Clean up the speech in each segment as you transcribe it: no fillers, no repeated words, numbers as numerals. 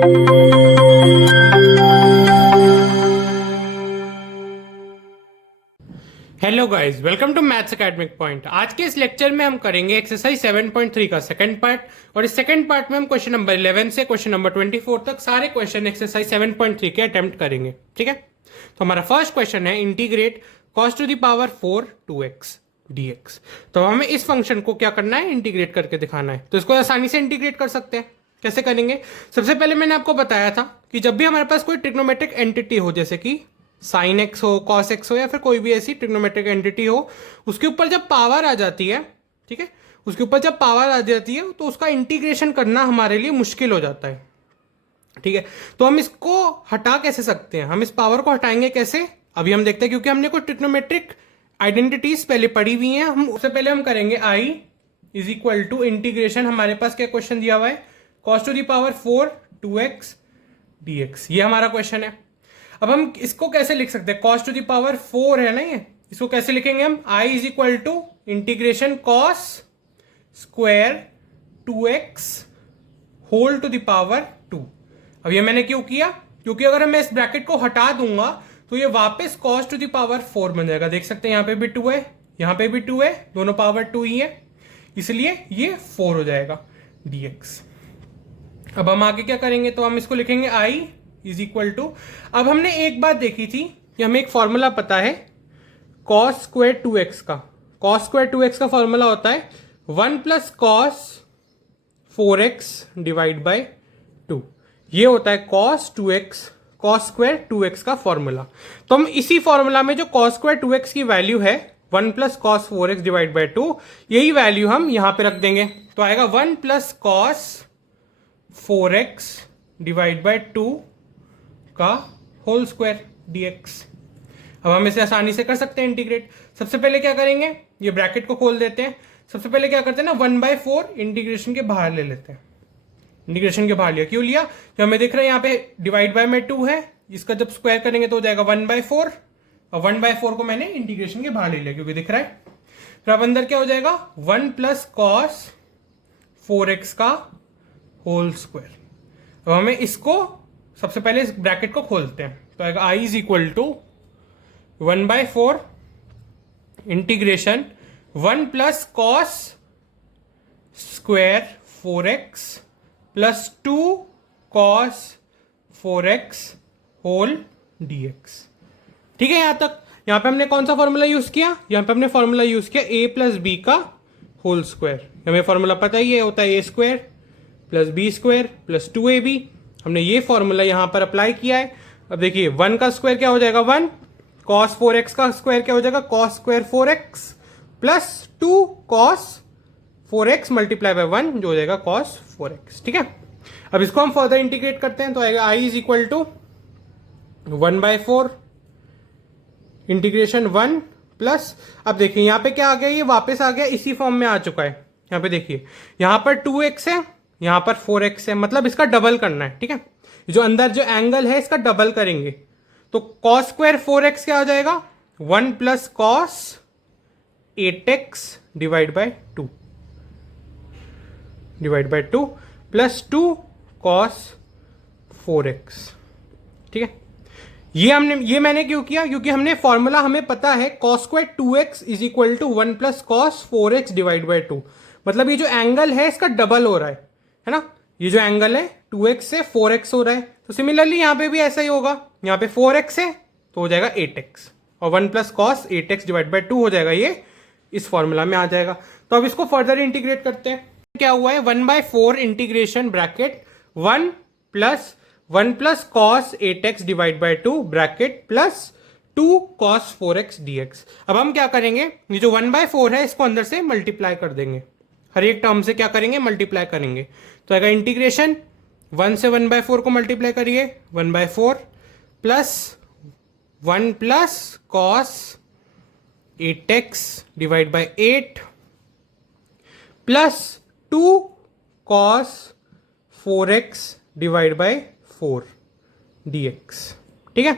Hello guys, welcome to maths academic point. आज के इस लेक्चर में हम करेंगे एक्सरसाइज 7.3 का सेकंड पार्ट, और इस सेकंड पार्ट में हम क्वेश्चन नंबर 11 से क्वेश्चन नंबर 24 तक सारे क्वेश्चन एक्सरसाइज 7.3 के अटेम्प्ट करेंगे। ठीक है, तो हमारा फर्स्ट क्वेश्चन है integrate cos to the power 4 2x dx। तो हमें इस फंक्शन को क्या करना है, इंटीग्रेट करके दिखाना है। तो इसको आसानी से इंटीग्रेट कर सकते हैं। कैसे करेंगे? सबसे पहले मैंने आपको बताया था कि जब भी हमारे पास कोई ट्रिग्नोमेट्रिक एंटिटी हो, जैसे कि साइन एक्स हो, कॉस एक्स हो, या फिर कोई भी ऐसी ट्रिग्नोमेट्रिक एंटिटी हो, उसके ऊपर जब पावर आ जाती है, ठीक है, उसके ऊपर जब पावर आ जाती है तो उसका इंटीग्रेशन करना हमारे लिए मुश्किल हो जाता है। ठीक है, तो हम इसको हटा कैसे सकते हैं, हम इस पावर को हटाएंगे कैसे, अभी हम देखते हैं। क्योंकि हमने कुछ ट्रिग्नोमेट्रिक आइडेंटिटीज पहले पढ़ी हुई हैं, हम उससे पहले हम करेंगे आई इज इक्वल टू इंटीग्रेशन। हमारे पास क्या क्वेश्चन दिया हुआ है, cos two the power 4 2x dx, ये हमारा क्वेश्चन है। अब हम इसको कैसे लिख सकते हैं, कॉस टू द पावर 4 है ना ये, इसको कैसे लिखेंगे हम, I is equal to integration cos square 2x whole to the power 2। अब ये मैंने क्यों किया, क्योंकि अगर मैं इस ब्रैकेट को हटा दूंगा तो ये वापस कॉस टू द पावर 4 बन जाएगा। देख सकते हैं यहाँ पे भी 2 है, यहाँ पे भी 2 है, दोनों पावर 2 ही है, इसलिए ये 4 हो जाएगा dx। अब हम आगे क्या करेंगे, तो हम इसको लिखेंगे आई इज इक्वल टू, अब हमने एक बात देखी थी कि हमें एक फॉर्मूला पता है कॉस स्क्वायर 2x का। कॉस स्क्वायर 2x का फॉर्मूला होता है 1 plus cos 4x divide by 2। ये होता है cos 2x, cos square 2x का फॉर्मूला। तो हम इसी फॉर्मूला में जो कॉस स्क्वायर 2x की वैल्यू है 1 plus cos 4x divide by 2, यही वैल्यू हम यहां पे रख देंगे। तो आएगा 1 plus cos 4x divide by 2 का होल स्क्वायर dx। अब हम इसे आसानी से कर सकते हैं इंटीग्रेट। सबसे पहले क्या करेंगे, ये ब्रैकेट को खोल देते हैं। सबसे पहले क्या करते हैं ना, 1/4 इंटीग्रेशन के बाहर ले लेते हैं। इंटीग्रेशन के बाहर लिया, क्यों लिया, कि हमें दिख रहा है यहाँ पे डिवाइड बाय में 2 है, इसका जब स्क्वायर करेंगे तो हो जाएगा 1/4, और 1/4 को मैंने इंटीग्रेशन के बाहर ले लिया क्योंकि दिख रहा है। फिर अब अंदर क्या हो जाएगा, 1 प्लस कॉस 4x का होल स्क्वायर। अब हमें इसको सबसे पहले इस ब्रैकेट को खोलते हैं, तो आएगा I is equal to 1/4 integration 1 plus cos square 4x plus 2 cos 4x whole dx। ठीक है, यहां तक। यहां पे हमने कौन सा फॉर्मूला यूज किया, यहां पे हमने फॉर्मूला यूज किया a प्लस बी का होल स्क्वायर। हमें फॉर्मूला पता ही है, होता है a square plus B square plus 2ab। हमने ये फॉर्मूला यहां पर अप्लाई किया है। अब देखिए 1 का स्क्वायर क्या हो जाएगा 1, कॉस 4x का स्क्वायर क्या हो जाएगा cos square 4x plus 2 cos 4x multiply by 1 जो हो जाएगा कॉस 4x। ठीक है, अब इसको हम फर्दर इंटीग्रेट करते हैं, तो आएगा I is equal to 1/4 integration 1 plus, अब देखिए यहां पे क्या आ गया, ये वापस आ गया, इसी फॉर्म में आ चुका है। यहां पे देखिए यहां पर 2x है, यहां पर 4x है, मतलब इसका डबल करना है। ठीक है, जो अंदर जो एंगल है इसका डबल करेंगे, तो कॉस स्क्वायर 4x क्या हो जाएगा 1 plus cos 8x divide by 2 plus 2 cos 4x। ठीक है, ये मैंने क्यों किया, क्योंकि हमने फॉर्मूला हमें पता है cos square 2x is equal to 1 plus cos 4x divide by 2, मतलब ये जो एंगल है इसका डबल हो रहा है ना, ये जो एंगल है 2x से 4x हो रहा है। तो सिमिलरली यहां पे भी ऐसा ही होगा, यहां पे 4x है तो हो जाएगा 8x, और 1 plus cos 8x divide by 2 हो जाएगा, ये इस फॉर्मूला में आ जाएगा। तो अब इसको फर्दर इंटीग्रेट करते हैं। क्या हुआ है 1/4 integration bracket 1 plus cos 8x divide by 2 bracket plus 2 cos 4x dx। अब हम क्या करेंगे, ये जो 1/4 है इसको अंदर से मल्टीप्लाई कर देंगे, हर एक टर्म से क्या करेंगे, मल्टीप्लाई करेंगे। तो आएगा इंटीग्रेशन 1 से 1/4 को मल्टीप्लाई करिए 1/4 plus 1 plus cos 8x divide by 8 plus 2 cos 4x divide bye 4 dx। ठीक है,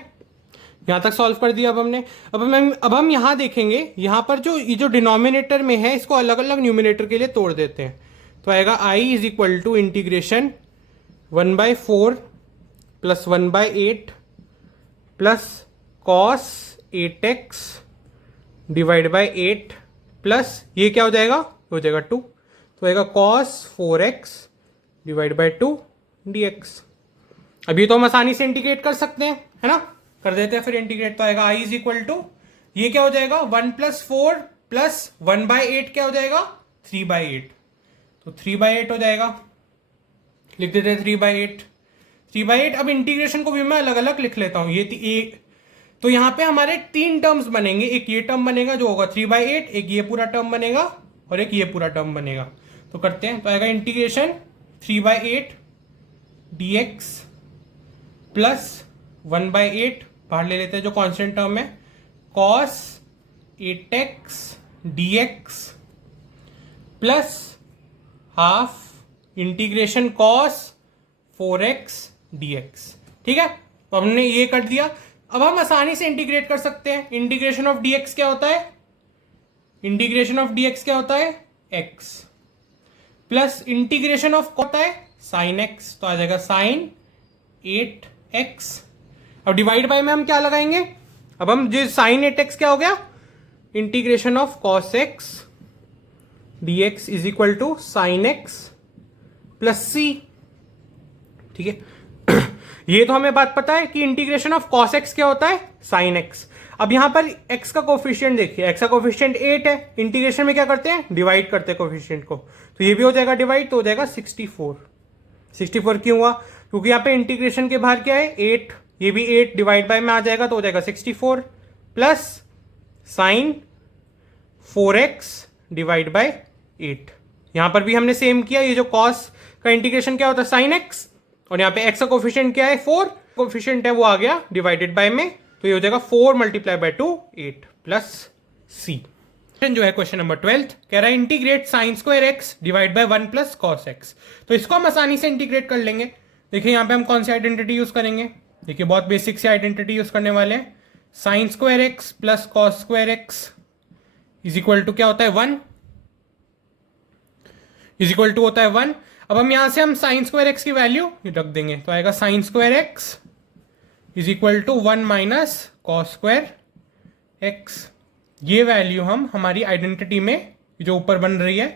यहां तक सॉल्व कर दिया अब हमने। अब हम यहां देखेंगे, यहां पर ये जो डिनोमिनेटर में है इसको अलग अलग न्यूमिनेटर के लिए तोड़ देते हैं। तो आएगा I is equal to integration 1/4 plus 1/8 plus cos 8x divide by 8 plus ये क्या हो जाएगा, हो जाएगा 2, तो आएगा cos 4x divide by 2 dx। अब ये तो हम आसानी से इंटीग्रेट कर सकते हैं, है ना, कर देते हैं फिर इंटीग्रेट। तो आएगा i इज इक्वल टू, ये क्या हो जाएगा 1 + 4 प्लस 1/8 क्या हो जाएगा 3/8, तो 3/8 हो जाएगा, लिख देते हैं 3/8। अब इंटीग्रेशन को भी मैं अलग अलग लिख लेता हूं, ये तो यहां पे हमारे 3 टर्म्स बनेंगे, एक ये टर्म बनेगा जो होगा 3/8, एक ये पूरा टर्म बनेगा और एक ये पूरा टर्म बनेगा। तो करते हैं, तो आएगा इंटीग्रेशन 3/8 dx प्लस 1/8 बाहर ले लेते हैं जो कांस्टेंट टर्म है, cos 8x dx plus half integration cos 4x dx। ठीक है, तो हमने ये कर दिया। अब हम आसानी से इंटीग्रेट कर सकते हैं। इंटीग्रेशन ऑफ dx क्या होता है, इंटीग्रेशन ऑफ dx क्या होता है x प्लस इंटीग्रेशन ऑफ होता है साइन x, तो आ जाएगा साइन 8x। अब डिवाइड बाय में हम क्या लगाएंगे, अब हम जो साइन 8x क्या हो गया, integration of cos x dx is equal to sine x plus c। ठीक है, ये तो हमें बात पता है कि इंटीग्रेशन ऑफ cos x क्या होता है साइन x। अब यहां पर x का कोफिशिएंट देखिए, x का कोफिशिएंट 8 है, इंटीग्रेशन में क्या करते हैं डिवाइड करते हैं कोफिशिएंट को, तो ये भी हो जाएगा डिवाइड, तो हो जाएगा 64 क्यों हुआ, क्योंकि यहाँ पे इंटीग्रेशन के बाहर क्या है 8, ये भी 8 डिवाइड बाय में आ जाएगा, तो हो जाएगा 64 plus sign 4x divide bye 8। यहां पर भी हमने सेम किया, ये जो cos का इंटीग्रेशन क्या होता है साइन x, और यहाँ पे x का कोफिशिएंट क्या है 4, कोफिशिएंट है वो आ गया डिवाइडेड बाय में, तो ये हो जाएगा 4 × 2 8 प्लस c। जो है क्वेश्चन नंबर 12 कह रहा है integrate sign square x divide by 1 plus cos x। तो इसको हम आसानी से इंटीग्रेट कर लेंगे। देखिए यहाँ पे हम कौन सी आइडेंटिटी यूज करेंगे, देखिए बहुत बेसिक सी आइडेंटिटी यूज करने वाले हैं। Sine square x plus cos square x is equal to क्या होता है 1, इज इक्वल टू होता है 1। अब हम यहां से हम साइन स्क्वायर x की वैल्यू रख देंगे, तो आएगा sine square x is equal to 1 minus cos square x। ये वैल्यू हम हमारी आइडेंटिटी में जो ऊपर बन रही है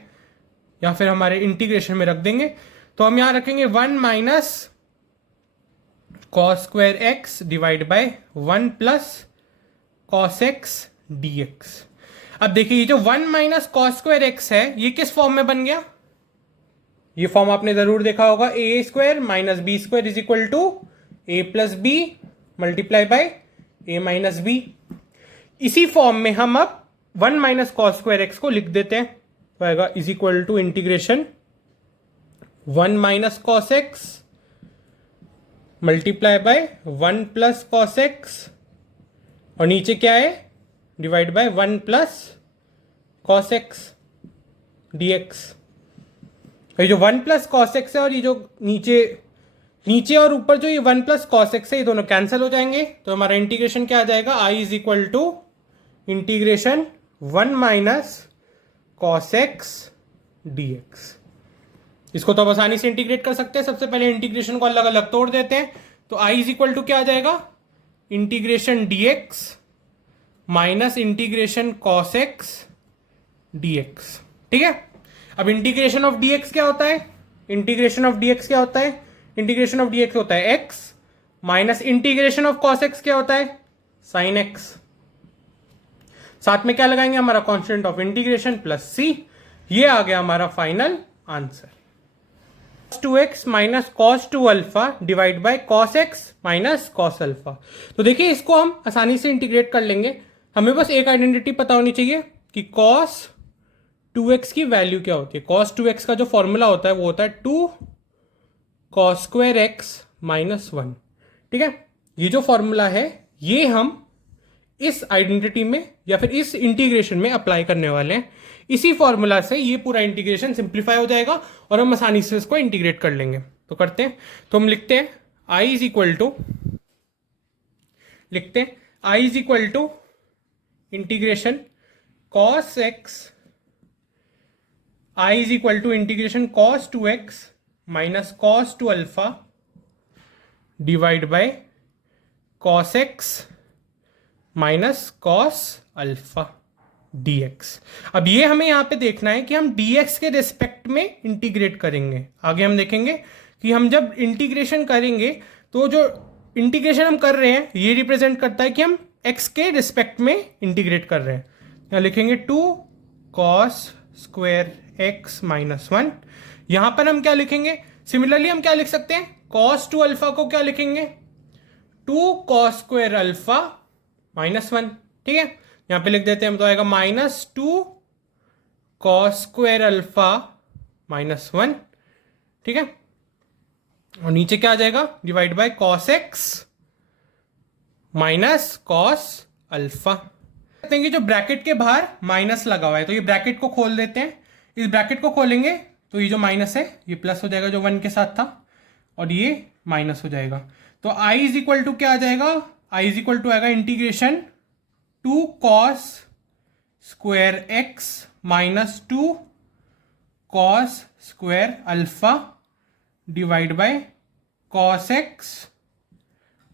या फिर हमारे इंटीग्रेशन में रख देंगे। तो हम यहां रखेंगे 1 minus cos square x divide by 1 plus cos x dx। अब देखिए ये जो 1 माइनस कॉस स्क्वायर x है ये किस फॉर्म में बन गया, ये फॉर्म आपने जरूर देखा होगा, a square minus b square is equal to a plus b multiply by a minus b. इसी फॉर्म में हम अब 1 माइनस कॉस स्क्वायर x को लिख देते हैं, तो आएगा is equal to integration 1 minus cos x multiply by 1 plus cos x, और नीचे क्या है divide by 1 plus cos x dx। ये जो 1 प्लस कॉस x है और ये जो नीचे और ऊपर जो ये 1 प्लस कॉस x है ये दोनों कैंसिल हो जाएंगे, तो हमारा इंटीग्रेशन क्या आ जाएगा i is equal to integration 1 minus cos x dx। इसको तो अब आसानी से इंटीग्रेट कर सकते हैं। सबसे पहले इंटीग्रेशन को अलग अलग तोड़ देते हैं, तो i इज इक्वल टू क्या आ जाएगा integration dx minus integration cos x dx। ठीक है, अब इंटीग्रेशन ऑफ dx क्या होता है, इंटीग्रेशन ऑफ dx क्या होता है, इंटीग्रेशन ऑफ dx होता है x minus integration of cos x क्या होता है साइन x। साथ में क्या लगाएंगे हमारा constant of integration plus c। ये आ गया हमारा final answer, 2x minus cos 2 alpha divide by cos x minus cos alpha. तो देखिए इसको हम आसानी से इंटीग्रेट कर लेंगे। हमें बस एक आइडेंटिटी पता होनी चाहिए कि कॉस 2x की वैल्यू क्या होती है। कॉस 2x का जो फॉर्मूला होता है वो होता है 2 कॉस स्क्वायर x माइनस 1। ठीक है, ये जो फॉर्मूला है ये हम इस आइडेंटिटी में या फिर इस इंटीग्रेशन में अप्लाई करने वाले हैं। इसी फॉर्मूला से ये पूरा इंटीग्रेशन सिंप्लीफाई हो जाएगा और हम आसानी से इसको इंटीग्रेट कर लेंगे। तो करते हैं, तो हम लिखते हैं i इज इक्वल टू, लिखते हैं i is equal to integration cos x, i is equal to integration cos 2x minus cos 2 alpha divide by cos x minus cos alpha dx। अब ये हमें यहाँ पे देखना है कि हम dx के रिस्पेक्ट में इंटीग्रेट करेंगे। आगे हम देखेंगे कि हम जब इंटीग्रेशन करेंगे तो जो इंटीग्रेशन हम कर रहे हैं ये रिप्रेजेंट करता है कि हम x के रिस्पेक्ट में इंटीग्रेट कर रहे हैं। यहाँ लिखेंगे 2 cos स्क्वायर x माइनस 1। यहाँ पर हम क्या लिखेंगे, सिमिलरली हम क्या लिख सकते हैं, cos 2 अल्फा को क्या लिखेंगे 2 cos स्क्वायर अल्फा माइनस 1। ठीक है, यहाँ पे लिख देते हैं हम, तो आएगा -2 cos स्क्वायर अल्फा माइनस 1। ठीक है, और नीचे क्या आ जाएगा, divide by cos x minus cos alpha. कहते हैं कि जो ब्रैकेट के बाहर माइनस लगा हुआ है तो ये ब्रैकेट को खोल देते हैं। इस ब्रैकेट को खोलेंगे तो ये जो माइनस है ये प्लस हो जाएगा जो 1 के साथ था, और ये माइनस हो जाएगा। तो i इज इक्वल टू क्या आ जाएगा, i इज इक्वल टू आएगा integration 2 cos square x minus 2 cos square alpha divide by cos x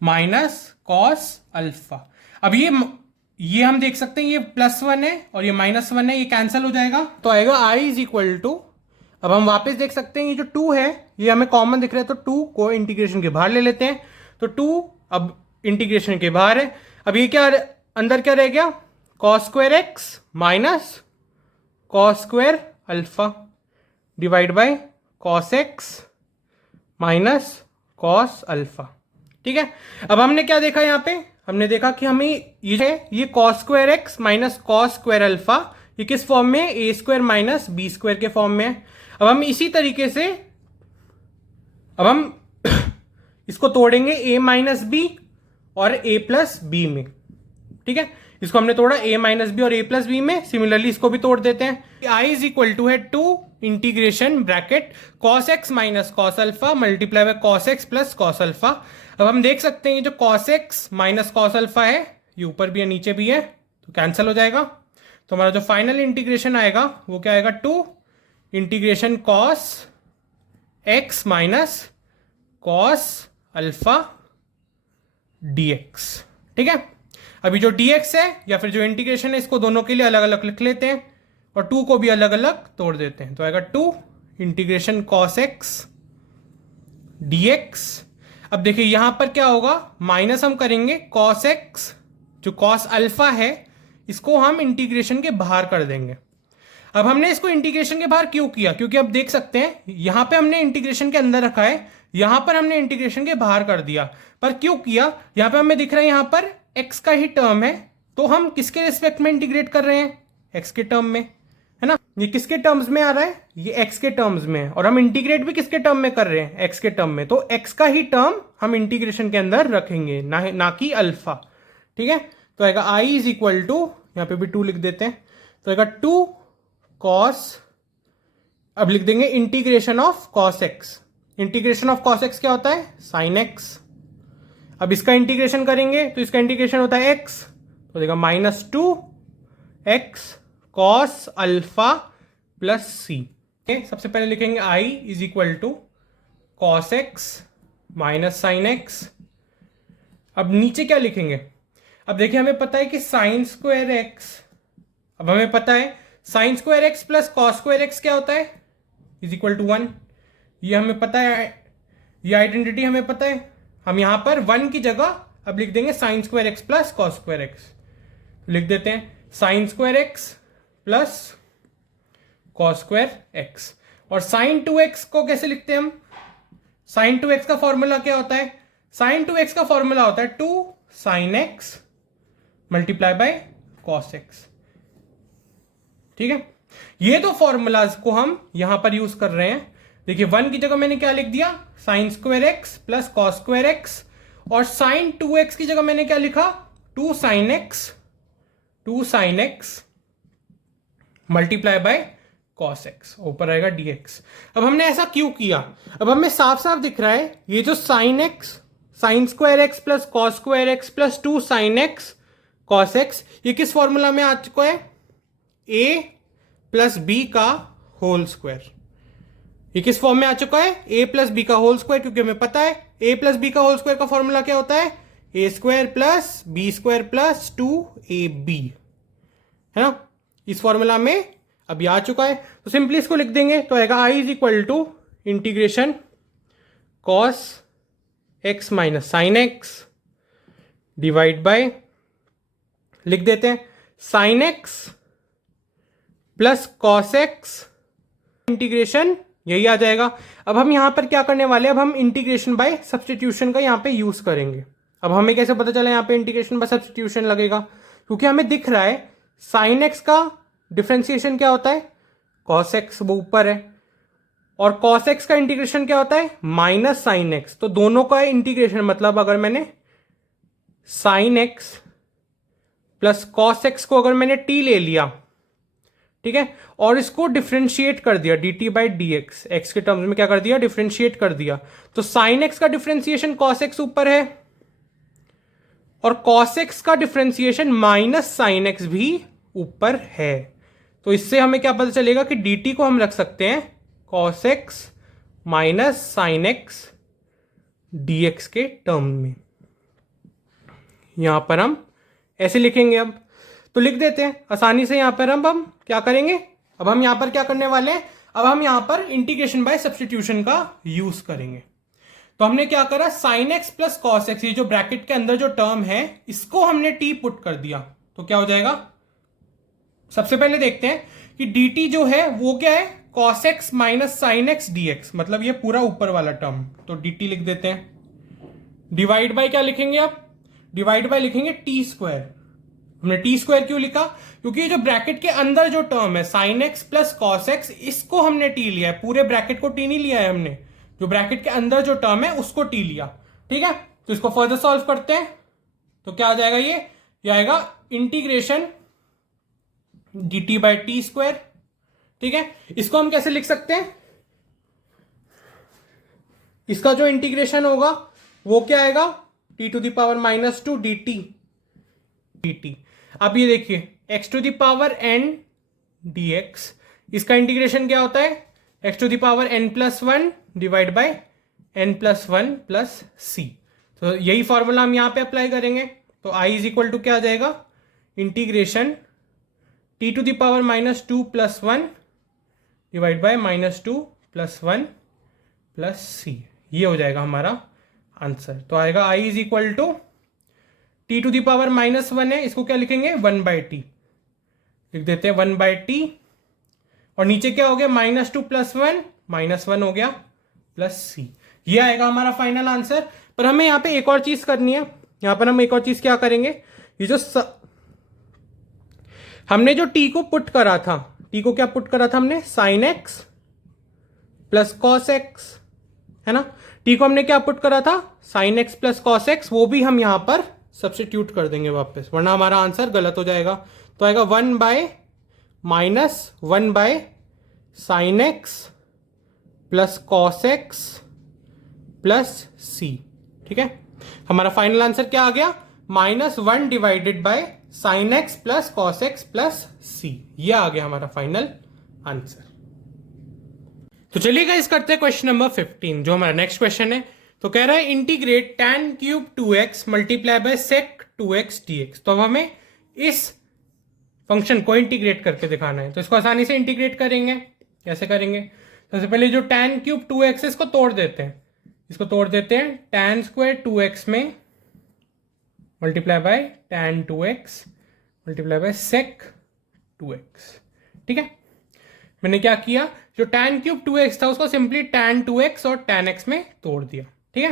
minus cos alpha. अब ये हम देख सकते हैं ये +1 है और ये -1 है, ये कैंसिल हो जाएगा तो आएगा i इज इक्वल टू, अब हम वापस देख सकते हैं ये जो 2 है ये हमें कॉमन दिख रहा है तो 2 को इंटीग्रेशन के बाहर ले लेते हैं। तो 2 अब इंटीग्रेशन के बाहर है। अब ये क्या अंदर क्या रह गया, cos square x minus cos square alpha divide by cos x minus cos alpha. ठीक है, अब हमने क्या देखा, यहाँ पे हमने देखा कि हमें ये cos square x minus cos square alpha ये किस फॉर्म में, a square minus b square के फॉर्म में है। अब हम इसी तरीके से अब हम इसको तोड़ेंगे a माइनस बी और a प्लस बी में। ठीक है, इसको हमने तोड़ा a माइनस बी और a प्लस बी में, सिमिलरली इसको भी तोड़ देते हैं। i इज इक्वल टू है 2 integration bracket cos x minus cos alpha multiply by cos x plus cos alpha. अब हम देख सकते हैं ये जो cos x minus cos alpha है ये ऊपर भी है नीचे भी है तो कैंसिल हो जाएगा। तो हमारा जो फाइनल इंटीग्रेशन आएगा वो क्या आएगा, 2 integration cos x minus cos alpha dx। ठीक है, अभी जो dx है या फिर जो इंटीग्रेशन है इसको दोनों के लिए अलग अलग लिख लेते हैं और 2 को भी अलग अलग तोड़ देते हैं। तो आएगा 2 इंटीग्रेशन cos x dx। अब देखिए यहां पर क्या होगा, माइनस हम करेंगे cos x, जो cos अल्फा है इसको हम इंटीग्रेशन के बाहर कर देंगे। अब हमने इसको इंटीग्रेशन के बाहर क्यों किया, क्योंकि अब देख सकते हैं यहां पे हमने इंटीग्रेशन के अंदर रखा है, यहां पर हमने इंटीग्रेशन के बाहर कर दिया। पर क्यों किया, यहां पे हमें दिख रहा है यहां पर x का ही टर्म है तो हम किसके रिस्पेक्ट में इंटीग्रेट कर रहे हैं, x के टर्म में, है ना। ये किसके टर्म्स में आ रहा है, ये x के टर्म्स में है, और हम इंटीग्रेट भी किसके टर्म में कर रहे हैं, x के टर्म में। तो x का ही टर्म हम इंटीग्रेशन के अंदर रखेंगे, ना कि अल्फा। ठीक है, तो आएगा i इज इक्वल टू, यहाँ पे भी 2 लिख देते हैं, तो आएगा 2 cos, अब लिख देंगे integration of cos x। Integration of cos x क्या होता है, sin x। अब इसका इंटीग्रेशन करेंगे तो इसका इंटीग्रेशन होता है x, तो देगा -2x cos अल्फा प्लस सी। सबसे पहले लिखेंगे i is equal to cos x minus sine x। अब नीचे क्या लिखेंगे, अब देखिए हमें पता है कि साइन स्क्वायर x, अब हमें पता है sign square x plus cos square x क्या होता है, इज इक्वल टू 1। ये हमें पता है, ये आइडेंटिटी हमें पता है। हम यहां पर 1 की जगह अब लिख देंगे sign square x plus cos square x। लिख देते हैं sine square x plus cos square x। और साइन 2x को कैसे लिखते हैं हम, साइन 2x का फॉर्मूला क्या होता है, साइन 2x का फॉर्मूला होता है 2 sine x multiply by cos x। ठीक है, ये तो फॉर्मूलाज को हम यहां पर यूज कर रहे हैं। देखिए 1 की जगह मैंने क्या लिख दिया, sine square x plus cos square x, और साइन 2x की जगह मैंने क्या लिखा, 2 sine x multiply by cos x, ऊपर आएगा dx। अब हमने ऐसा क्यों किया, अब हमें साफ साफ दिख रहा है ये जो sine x, sine square x plus cos square x plus 2 sine x cos x, ये किस फॉर्मूला में आ चुका है, a प्लस बी का होल स्क्वायर। ये किस फॉर्म में आ चुका है, a प्लस बी का होल स्क्वायर, क्योंकि हमें पता है ए प्लस बी का होल स्क्वायर का फॉर्मूला क्या होता है, a square plus B square plus 2ab, है ना। इस फॉर्मूला में अभी आ चुका है, तो सिंपली इसको लिख देंगे, तो आएगा I is equal to integration cos x minus sine x divide by, लिख देते हैं sine x plus cos x integration, यही आ जाएगा। अब हम यहां पर क्या करने वाले हैं, अब हम इंटीग्रेशन बाय सब्सटीट्यूशन का यहां पे यूज करेंगे। अब हमें कैसे पता चला यहां पे इंटीग्रेशन बाय सब्सटीट्यूशन लगेगा, क्योंकि हमें दिख रहा है साइन एक्स का डिफरेंशिएशन क्या होता है, कॉस एक्स, वो ऊपर है, और कॉस एक्स का इंटीग्रेशन क्या होता है, माइनस साइन एक्स। तो दोनों का इंटीग्रेशन मतलब अगर मैंने sign x plus cos x को अगर मैंने टी ले लिया, ठीक है, और इसको डिफरेंशिएट कर दिया D T by D x, x के टर्म्स में क्या कर दिया, डिफरेंशिएट कर दिया, तो साइन एक्स का डिफरेंशिएशन कॉस एक्स ऊपर है और कॉस एक्स का डिफरेंशिएशन माइनस साइन एक्स भी ऊपर है। तो इससे हमें क्या पता चलेगा कि डी टी को हम रख सकते हैं cos x minus sine x D x के टर्म में। यहां पर हम ऐसे लिखेंगे, अब तो लिख देते हैं आसानी से। यहां पर हम क्या करेंगे, अब हम यहां पर क्या करने वाले हैं, अब हम यहां पर इंटीग्रेशन बाय सब्सटीट्यूशन का यूज करेंगे। तो हमने क्या करा, sign x plus cos x, ये जो ब्रैकेट के अंदर जो टर्म है इसको हमने टी पुट कर दिया, तो क्या हो जाएगा, सबसे पहले देखते हैं कि डी टी जो है वो क्या है, cos x minus sine x D x, मतलब ये पूरा ऊपर वाला टर्म, तो डी टी लिख देते हैं। डिवाइड बाय क्या लिखेंगे, अब डिवाइड बाय लिखेंगे टी स्क्वायर। हमने टी स्क्वायर क्यों लिखा, क्योंकि ये जो ब्रैकेट के अंदर जो टर्म है sine x plus cos x, इसको हमने टी लिया है, पूरे ब्रैकेट को टी नहीं लिया है हमने, जो ब्रैकेट के अंदर जो टर्म है उसको टी लिया, ठीक है। तो इसको फर्दर सॉल्व करते हैं, तो क्या आ जाएगा, ये आएगा integration D T by T square, ठीक है। इसको हम कैसे लिख सकते हैं, इसका जो इंटीग्रेशन होगा वो क्या आएगा, t to the power minus two d t. अब ये देखिए x to the power n d x, इसका इंटीग्रेशन क्या होता है, x to the power n plus one divide by n plus one plus c. तो यही फॉर्मूला हम यहां पे अप्लाई करेंगे, तो आई इज इक्वल टू क्या आ जाएगा, integration t to the power minus two plus one divide by minus two plus one plus c, ये हो जाएगा हमारा आंसर। तो आएगा I is equal to t to the power minus one है, इसको क्या लिखेंगे, वन बाय टी लिख देते हैं, वन बाय टी, और नीचे क्या हो गया, minus two plus one, minus one हो गया प्लस सी, ये आएगा हमारा फाइनल आंसर। पर हमें यहाँ पे एक और चीज करनी है, यहां पर हम एक और चीज क्या करेंगे, ये जो हमने जो टी को पुट करा था, टी को क्या पुट करा था हमने, sign x plus cos x, है ना। टी को हमने क्या पुट करा था, sign x plus cos x, वो भी हम यहां पर सब्स्टिट्यूट कर देंगे वापस, वरना हमारा आंसर गलत हो जाएगा। तो आएगा one by minus one by sine x plus cos x plus c, ठीक है। हमारा फाइनल आंसर क्या आ गया, minus one divided by sine x plus cos x plus c, ये आ गया हमारा फाइनल आंसर। तो चलिए गाइस करते हैं क्वेश्चन नंबर 15, जो हमारा नेक्स्ट क्वेश्चन है। तो कह रहा है integrate tan cube 2x multiply by sec 2x dx। तो अब हमें इस फंक्शन को इंटीग्रेट करके दिखाना है, तो इसको आसानी से इंटीग्रेट करेंगे। कैसे करेंगे, सबसे पहले जो tan क्यूब 2x है इसको तोड़ देते हैं, इसको तोड़ देते हैं, tan स्क्वायर 2x में multiply by tan 2x multiply by sec 2x, ठीक है। मैंने क्या किया, जो tan क्यूब 2x था उसको सिंपली tan 2x और tan x में तोड़ दिया, ठीक है,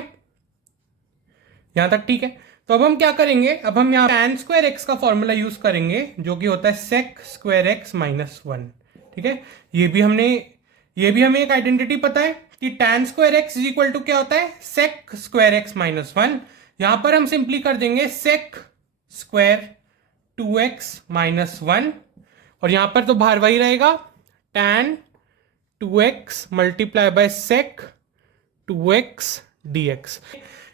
यहां तक ठीक है। तो अब हम क्या करेंगे, अब हम यहाँ tan स्क्वायर x का फॉर्मूला यूज करेंगे, जो कि होता है sec square x minus one, ठीक है। ये भी हमें एक आइडेंटिटी पता है कि tan square x is equal to क्या होता है, sec square x minus one. यहां पर हम सिंपली कर देंगे sec square 2x minus one, और यहां पर तो बाहर वही रहेगा tan 2x multiply by sec 2x dx।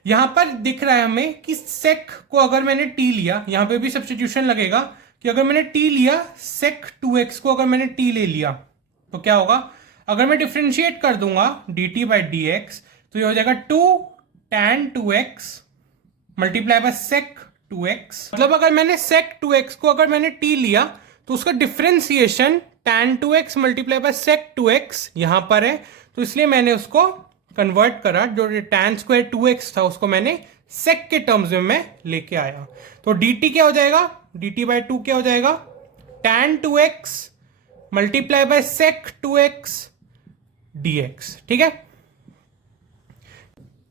यहां पर दिख रहा है हमें कि sec को अगर मैंने t लिया, यहां पे भी सब्स्टिट्यूशन लगेगा कि अगर मैंने t लिया, sec 2x को अगर मैंने t ले लिया तो क्या होगा, अगर मैं डिफरेंशिएट कर दूंगा dt बाई dx, तो ये हो जाएगा 2 tan 2x multiply by sec 2x, मतलब अगर मैंने sec 2x को अगर मैंने t लिया तो उसका differentiation tan 2x multiply by sec 2x यहां पर है, तो इसलिए मैंने उसको कन्वर्ट करा, जो tan स्क्वायर 2x था उसको मैंने sec के टर्म्स में मैं लेके आया। तो dt क्या हो जाएगा, dt बाय 2 क्या हो जाएगा, tan 2x multiply by sec 2x dx। ठीक है,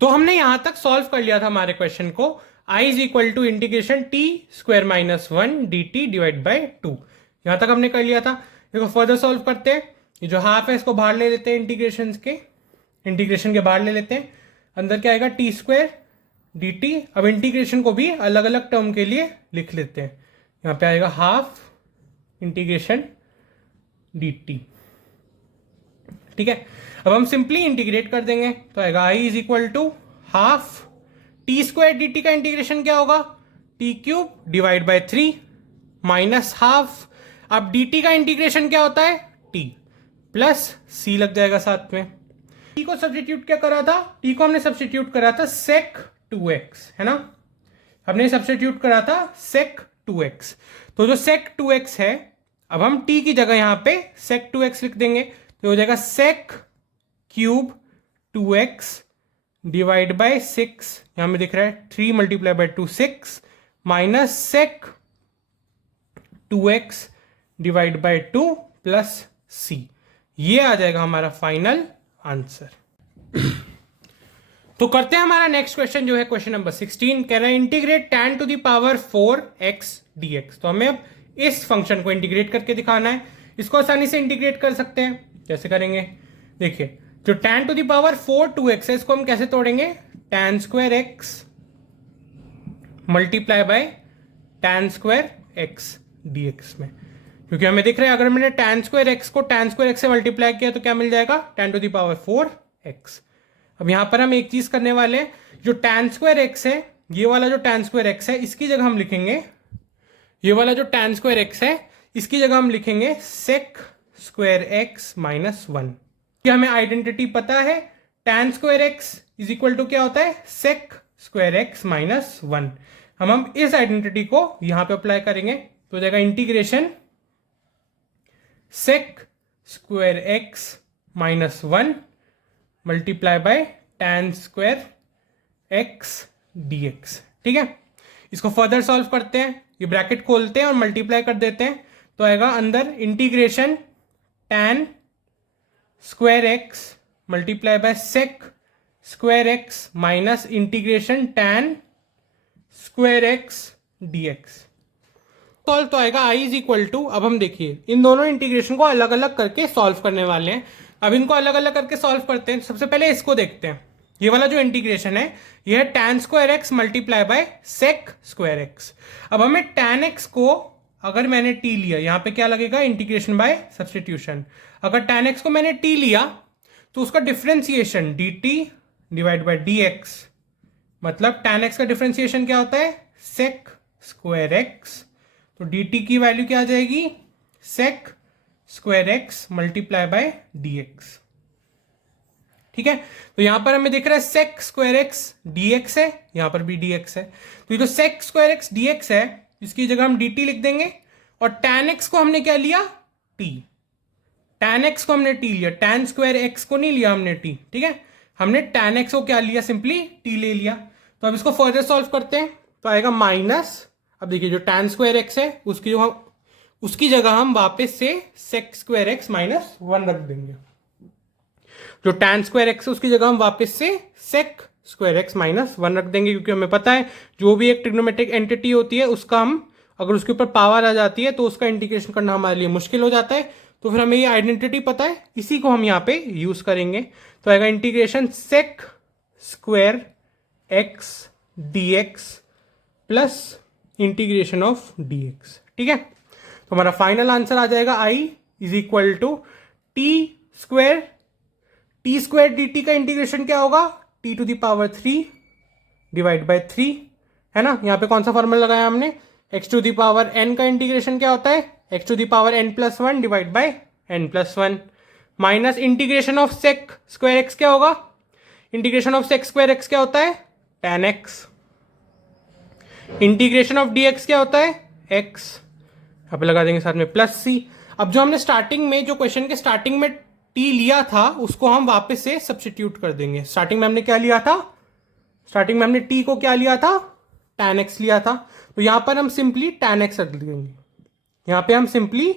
तो हमने यहां तक सॉल्व कर लिया था हमारे क्वेश्चन को। I is equal to integration t square minus 1 d t divide by 2, यहां तक हमने कर लिया था। देखो फर्दर सॉल्व करते हैं, ये जो हाफ है इसको बाहर ले लेते हैं, इंटीग्रेशन के बाहर ले लेते हैं, अंदर क्या आएगा टी स्क्वायर डी टी। अब इंटीग्रेशन को भी अलग अलग टर्म के लिए लिख लेते हैं, यहाँ पे आएगा हाफ इंटीग्रेशन डी टी। ठीक है, अब हम सिंपली इंटीग्रेट कर देंगे, तो आएगा I is equal to half t square d t का इंटीग्रेशन क्या होगा, t cube divide by 3 minus half. अब डी टी का इंटीग्रेशन क्या होता है, टी प्लस सी लग जाएगा साथ में। टी को सब्स्टिट्यूट क्या करा था, टी को हमने सब्स्टिट्यूट करा था sec 2x, है ना, हमने सब्स्टिट्यूट करा था sec 2x। तो जो sec 2x है, अब हम t की जगह यहां पे sec 2x लिख देंगे, तो हो जाएगा sec cube 2x divide by 6, यहां में दिख रहा है 3 multiply by 2 6 minus sec 2x divide by 2 plus c, ये आ जाएगा हमारा फाइनल आंसर। तो करते हैं हमारा नेक्स्ट क्वेश्चन जो है क्वेश्चन नंबर 16, कह रहा है integrate tan to the power 4x dx। तो हमें अब इस फंक्शन को इंटीग्रेट करके दिखाना है। इसको आसानी से इंटीग्रेट कर सकते हैं, कैसे करेंगे, देखिए जो tan to the power 4 2x है इसको हम कैसे तोड़ेंगे, tan square x multiply bye tan square x dx में, क्योंकि हमें दिख रहा है अगर मैंने tan स्क्वायर x को tan स्क्वायर x से मल्टीप्लाई किया तो क्या मिल जाएगा, tan to the power 4x। अब यहां पर हम एक चीज करने वाले हैं, जो tan स्क्वायर x है, ये वाला जो tan स्क्वायर x है इसकी जगह हम लिखेंगे, ये वाला जो tan स्क्वायर x है इसकी जगह हम लिखेंगे sec स्क्वायर x माइनस 1। हमें आइडेंटिटी पता है, tan square x is equal to क्या होता है, sec स्क्वायर x माइनस 1। हम इस आइडेंटिटी को यहां पे अप्लाई करेंगे, तो जाएगा integration sec square x minus 1 multiply by tan square x dx। ठीक है, इसको फर्दर सॉल्व करते हैं, ये ब्रैकेट खोलते हैं और मल्टीप्लाई कर देते हैं, तो आएगा अंदर integration tan square x multiply by sec square x minus integration tan square x dx। Solve तो आएगा i इज इक्वल टू, अब हम देखिए इन दोनों इंटीग्रेशन को अलग अलग करके सॉल्व करने वाले हैं। अब इनको अलग अलग करके सॉल्व करते हैं। सबसे पहले इसको देखते हैं, ये वाला जो इंटीग्रेशन है ये है tan square x multiply by sec square x। अब हमें tan x को अगर मैंने t लिया, यहां पे क्या लगेगा, इंटीग्रेशन बाय सब्स्टिट्यूशन। अगर tan x को मैंने t लिया तो उसका differentiation dt divide by dx, मतलब tan x का डिफरेंशिएशन क्या होता है, sec स्क्वायर x। तो dt की वैल्यू क्या आ जाएगी, sec square x multiply by dx। ठीक है, तो यहां पर हमें दिख रहा है sec स्क्वायर x dx है, यहां पर भी dx है, तो ये जो sec स्क्वायर x dx है इसकी जगह हम dt लिख देंगे, और tan x को हमने क्या लिया, t, tan x को हमने t लिया, tan स्क्वायर x को नहीं लिया हमने t। ठीक है, हमने tan x को क्या लिया, सिंपली t ले लिया। तो अब इसको फर्दर सॉल्व करते हैं, तो आएगा माइनस, अब देखिए जो tan स्क्वायर x है उसकी जगह हम वापस से sec स्क्वायर x माइनस 1 रख देंगे। जो tan स्क्वायर x है उसकी जगह हम वापस से sec स्क्वायर x माइनस 1 रख देंगे, क्योंकि हमें पता है जो भी एक ट्रिग्नोमेट्रिक एंटिटी होती है उसका हम अगर उसके ऊपर पावर आ जाती है तो उसका इंटीग्रेशन करना हमारे लिए मुश्किल हो जाता है। तो फिर हमें ये आइडेंटिटी पता है, इसी को हम यहाँ पे यूज करेंगे। तो आएगा integration sec square x dx plus integration of dx। ठीक है, तो हमारा फाइनल आंसर आ जाएगा i is equal to t square d t का इंटीग्रेशन क्या होगा, t to the power 3 divide by 3, है ना। यहाँ पे कौन सा फॉर्मूला लगाया हमने, x to the power n का इंटीग्रेशन क्या होता है, x to the power n plus 1 divide by n plus 1 minus integration of sec square x क्या होगा, integration of sec square x क्या होता है, tan x, integration of dx क्या होता है x, यहाँ पे लगा देंगे साथ में प्लस c। अब जो हमने स्टार्टिंग में जो क्वेश्चन के स्टार्टिंग में t लिया था उसको हम वापस से सब्स्टिट्यूट कर देंगे। स्टार्टिंग में हमने क्या लिया था, स्टार्टिंग में हमने t को क्या लिया था, tan x लिया था, तो यहां पर हम सिंपली tan x रख देंगे, यहां पे हम सिंपली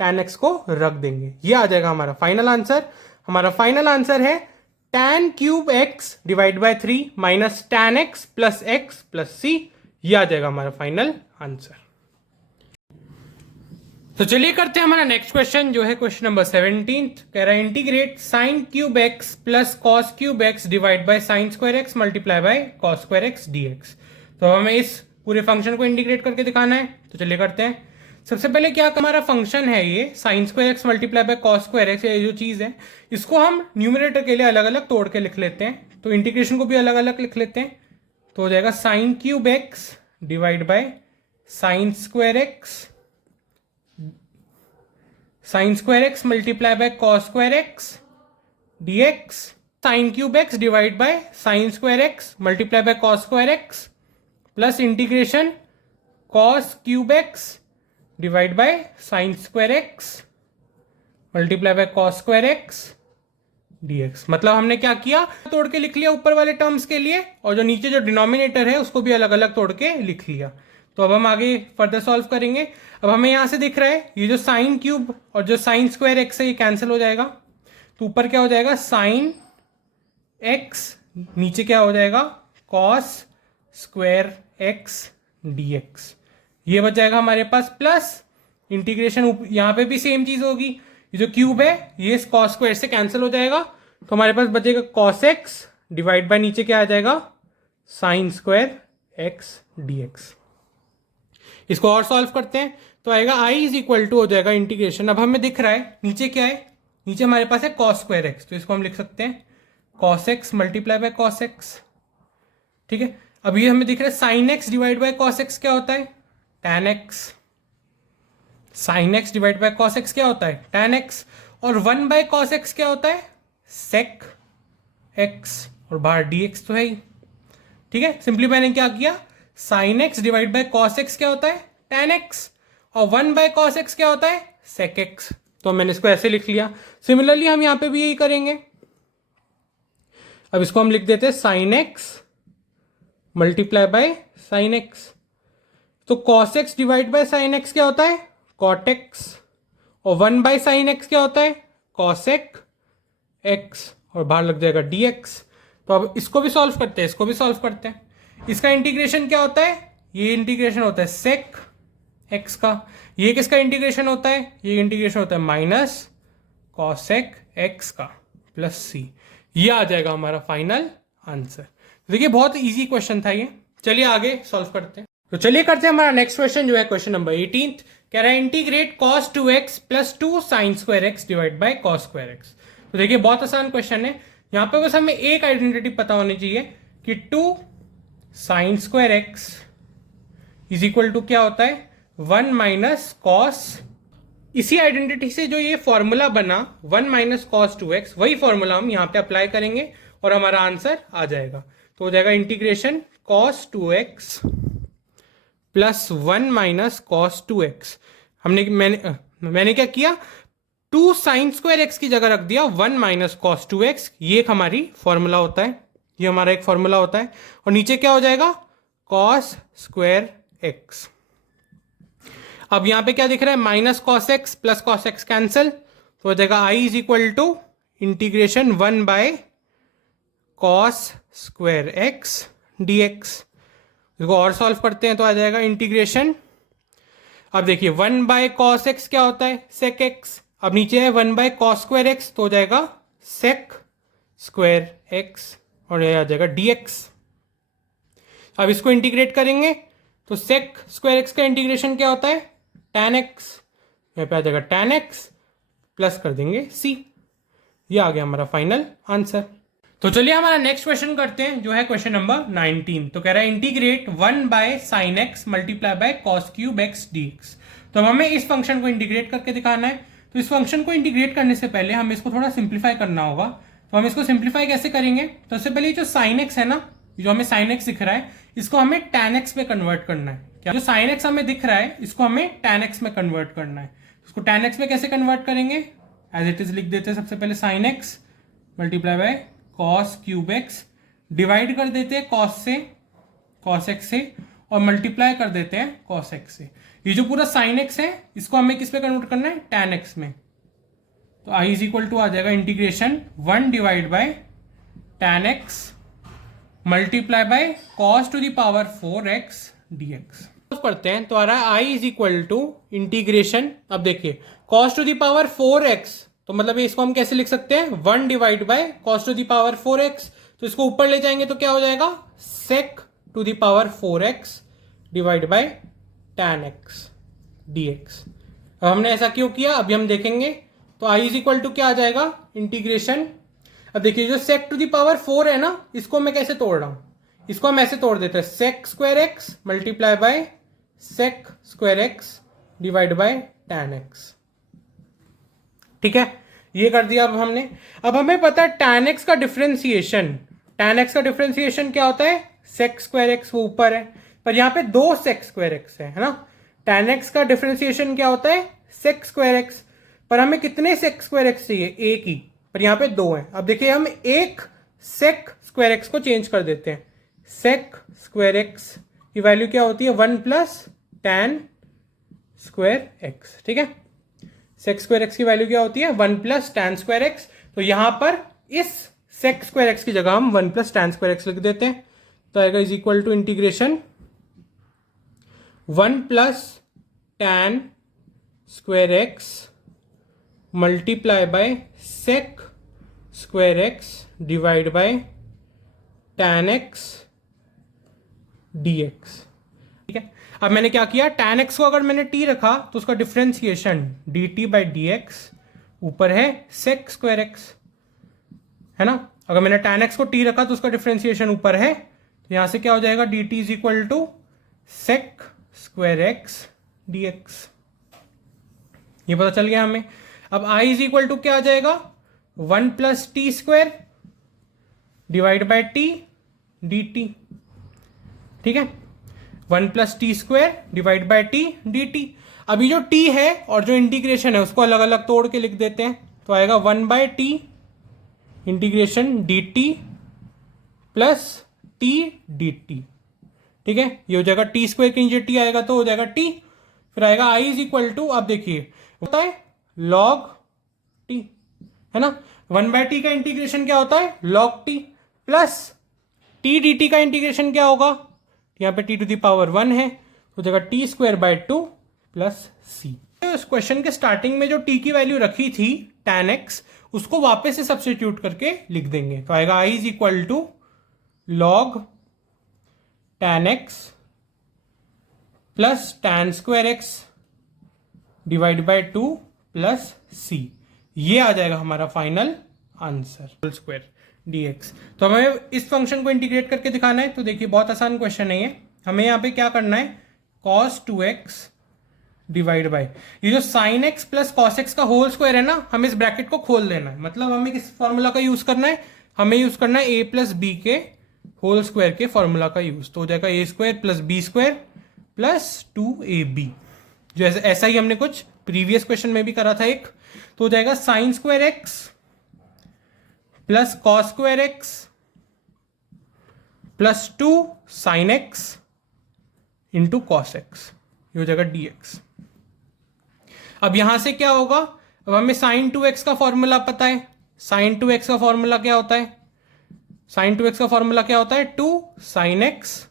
tan x को रख देंगे। ये आ जाएगा हमारा फाइनल आंसर। हमारा फाइनल आंसर है tan cube x divide by 3 minus tan x plus c। ये आ जाएगा हमारा फाइनल आंसर। तो चलिए करते हैं हमारा नेक्स्ट क्वेश्चन जो है क्वेश्चन नंबर 17। कह रहा है integrate sine cube x plus cos cube x divide by sine square x multiply by cos square x dx. तो हमें इस पूरे फंक्शन को इंटीग्रेट करके दिखाना है। तो चलिए करते हैं। सबसे पहले क्या हमारा फंक्शन है ये sign square x multiply by cos square x, ये जो चीज है इसको हम न्यूमरेटर के लिए अलग अलग तोड़ के लिख लेते हैं, तो इंटीग्रेशन को भी अलग अलग लिख लेते हैं। तो हो जाएगा sine cube x divide by sine square x, sine square x multiply by cos square x dx, sine cube x divide by sine square x multiply by cos square x plus integration cos cube x divide by sine square x multiply by cos square x dx. मतलब हमने क्या किया, तोड़ के लिख लिया ऊपर वाले टर्म्स के लिए, और जो नीचे जो डिनोमिनेटर है उसको भी अलग अलग तोड़ के लिख लिया। तो अब हम आगे फर्दर सॉल्व करेंगे। अब हमें यहां से दिख रहा है ये जो साइन क्यूब और जो साइन स्क्वायर एक्स है ये कैंसिल हो जाएगा, तो ऊपर क्या हो जाएगा साइन एक्स, नीचे क्या हो जाएगा कॉस स्क्वायर एक्स डीएक्स। ये बच जाएगा हमारे पास प्लस इंटीग्रेशन, यहां पे भी सेम चीज होगी, ये जो क्यूब है ये कॉस स्क्वायर से कैंसिल हो जाएगा, तो हमारे पास बचेगा कॉस एक्स डिवाइड बाय नीचे क्या आ जाएगा साइन स्क्वायर एक्स डीएक्स। इसको और सॉल्व करते हैं तो आएगा i इज इक्वल टू हो जाएगा इंटीग्रेशन। अब हमें दिख रहा है नीचे क्या है, नीचे हमारे पास है कॉस स्क्वायर एक्स, तो इसको हम लिख सकते हैं cos x multiply by cos x. ठीक है, अब ये हमें दिख रहा है sine x divide by cos x क्या होता है tan x, sign x divide by cos x क्या होता है tan एक्स, और 1 बाय कॉस एक्स क्या होता है सेक एक्स, और बाहर dx तो है ही। ठीक है, सिंपली मैंने क्या किया sign x divide by cos x क्या होता है tan एक्स, और 1 बाय कॉस एक्स क्या होता है सेक एक्स, तो मैंने इसको ऐसे लिख लिया। सिमिलरली हम यहां पे भी यही करेंगे। अब इसको हम लिख देते हैं sine x multiply by sine x, तो cos x divide by sine x क्या होता है कॉट एक्स, और 1 बाय साइन एक्स क्या होता है कॉसेक एक्स, और बाहर लग जाएगा dx। तो अब इसको भी सॉल्व करते हैं, इसको भी सॉल्व करते हैं। इसका इंटीग्रेशन क्या होता है, ये इंटीग्रेशन होता है सेक एक्स का, ये किसका इंटीग्रेशन होता है, ये इंटीग्रेशन होता है माइनस कॉसेक एक्स का प्लस सी। ये आ जाएगा हमारा फाइनल आंसर। देखिए बहुत इजी क्वेश्चन था ये। चलिए आगे सॉल्व करते हैं। तो चलिए करते हैं हमारा नेक्स्ट क्वेश्चन जो है क्वेश्चन नंबर 18। कह रहा है integrate cos 2x plus 2 sine square x divide by cos square x. तो देखिए बहुत आसान क्वेश्चन है, यहाँ पे बस हमें एक आइडेंटिटी पता होनी चाहिए कि 2 sine square x is equal to क्या होता है 1 माइनस कॉस। इसी आइडेंटिटी से जो ये फॉर्मूला बना 1 माइनस कॉस 2x, वही फॉर्मूला हम यहाँ पे अप्लाई करेंगे और हमारा आंसर आ जाएगा। तो हो जाएगा integration cos 2x plus 1 minus cos 2x। मैंने क्या किया 2 साइन स्क्वायर एक्स की जगह रख दिया 1 माइनस कॉस 2x। ये एक हमारी फॉर्मूला होता है, ये हमारा एक फॉर्मूला होता है, और नीचे क्या हो जाएगा कॉस स्क्वायर एक्स। अब यहां पे क्या दिख रहा है minus cos x plus cos x cancel, तो हो जाएगा i is equal to integration 1 by cos square x dx. इसको और सॉल्व करते हैं तो आ जाएगा इंटीग्रेशन, अब देखिए 1 बाय कॉस एक्स क्या होता है सेक एक्स, अब नीचे है 1 बाय कॉस स्क्वायर एक्स, तो हो जाएगा सेक स्क्वायर एक्स, और ये आ जाएगा डीएक्स। अब इसको इंटीग्रेट करेंगे तो सेक स्क्वायर एक्स का इंटीग्रेशन क्या होता है tan एक्स, यहाँ पे आ जाएगा tan एक्स प्लस कर देंगे c। ये आ गया हमारा फाइनल आंसर। तो चलिए हमारा नेक्स्ट क्वेश्चन करते हैं जो है क्वेश्चन नंबर 19। तो कह रहा है integrate 1 by sine x multiply by cos cube x dx. तो अब हमें इस फंक्शन को इंटीग्रेट करके दिखाना है। तो इस फंक्शन को इंटीग्रेट करने से पहले हमें इसको थोड़ा सिंप्लीफाई करना होगा। तो हम इसको सिंप्लीफाई कैसे करेंगे, तो सबसे पहले जो साइन एक्स है ना जो हमें साइन एक्स दिख रहा है इसको हमें tan x में कन्वर्ट करना है। क्या जो साइन एक्स हमें दिख रहा है इसको हमें tan x में कन्वर्ट करना है। इसको tan x में कैसे कन्वर्ट करेंगे, एज इट इज लिख देते हैं सबसे पहले sign x multiply by cos cube x, divide कर देते हैं कॉस से, कॉस एक्स से, और मल्टीप्लाई कर देते हैं कॉस एक्स से। ये जो पूरा साइन एक्स है इसको हमें किस में कन्वर्ट करना है, tan एक्स में। तो आई इज इक्वल टू आ जाएगा integration 1 divide by tan x multiply by cos two the power 4x dx करते हैं तो आ रहा है आई इज इक्वल टू इंटीग्रेशन, अब देखिए cos two the power 4x, तो मतलब इसको हम कैसे लिख सकते हैं 1 divide by cos two the power 4x, तो इसको ऊपर ले जाएंगे तो क्या हो जाएगा sec to the power 4x divide by tan x dx। अब हमने ऐसा क्यों किया अभी हम देखेंगे। तो आई इज इक्वल टू क्या आ जाएगा इंटीग्रेशन, अब देखिए जो sec टू दी पावर 4 है ना इसको मैं कैसे तोड़ रहा हूं, इसको हम ऐसे तोड़ देते हैं sec square x multiply by sec square x divide by tan x। ठीक है, ये कर दिया अब हमने। अब हमें पता है tan x का डिफरेंशिएशन, tan x का डिफरेंशिएशन क्या होता है sec स्क्वायर एक्स, वो ऊपर है पर यहाँ पे 2 sec स्क्वायर एक्स है ना। tan x का डिफरेंशिएशन क्या होता है sec स्क्वायर एक्स, पर हमें कितने sec स्क्वायर एक्स चाहिए, एक ही, पर यहाँ पे 2 है। अब देखिए हम एक sec स्क्वायर एक्स को चेंज कर देते हैं, sec स्क्वायर एक्स की वैल्यू क्या होती है 1 प्लस tan स्क्वायर एक्स। ठीक है, sec स्क्वायर एक्स की वैल्यू क्या होती है 1 प्लस tan स्क्वायर एक्स, तो यहां पर इस sec स्क्वायर एक्स की जगह हम 1 प्लस tan स्क्वायर एक्स लिख देते हैं, तो आएगा is equal to integration 1 plus tan square x multiply by sec square x divide by tan x dx। ठीक है, अब मैंने क्या किया tan x को अगर मैंने t रखा तो उसका डिफरेंशिएशन dt बाई dx ऊपर है sec स्क्वायर एक्स, है ना। अगर मैंने tan x को t रखा तो उसका डिफरेंशिएशन ऊपर है, तो यहां से क्या हो जाएगा dt is equal to sec square x dx। ये पता चल गया हमें। अब i इज इक्वल टू क्या आ जाएगा 1 plus T square divide by T dt। ठीक है, 1 plus T square divide by T dt। अभी जो t है और जो इंटीग्रेशन है उसको अलग अलग तोड़ के लिख देते हैं, तो आएगा 1 by t integration dt plus t dt। ठीक है, ये हो जाएगा टी स्क्वायर के नीचे t आएगा तो हो जाएगा t, फिर आएगा i इज इक्वल टू, अब देखिए होता है log t, है ना। 1 बाय टी का इंटीग्रेशन क्या होता है log t plus t dt का इंटीग्रेशन क्या होगा, यहाँ पे t टू दी पावर 1 है, हो जाएगा टी स्क्वायर बाय 2 प्लस सी। इस क्वेश्चन के स्टार्टिंग में जो t की वैल्यू रखी थी tan x उसको वापस से सब्स्टिट्यूट करके लिख देंगे, तो आएगा i is equal to log tan x plus tan square x divide by 2 plus c. ये आ जाएगा हमारा final answer whole square dx। तो हमें इस फंक्शन को इंटीग्रेट करके दिखाना है, तो देखिए बहुत आसान क्वेश्चन है ये। हमें यहाँ पे क्या करना है cos 2x डिवाइड बाय ये जो sin x plus cos x का होल स्क्वायर है ना, हमें इस ब्रैकेट को खोल देना है। मतलब हमें किस फॉर्मूला का यूज करना है, हमें यूज करना है a प्लस बी के होल स्क्वायर के फॉर्मूला का यूज, तो हो जाएगा a square plus B square plus 2ab। जो ऐसा ही हमने कुछ प्रीवियस क्वेश्चन में भी करा था एक, तो हो जाएगा sign square x plus cos square x plus 2 sine x into cos x, ये हो जाएगा dx। अब यहां से क्या होगा, अब हमें साइन 2x का फॉर्मूला पता है। साइन 2x का फॉर्मूला क्या होता है, साइन 2x का फॉर्मूला क्या होता है 2 sine x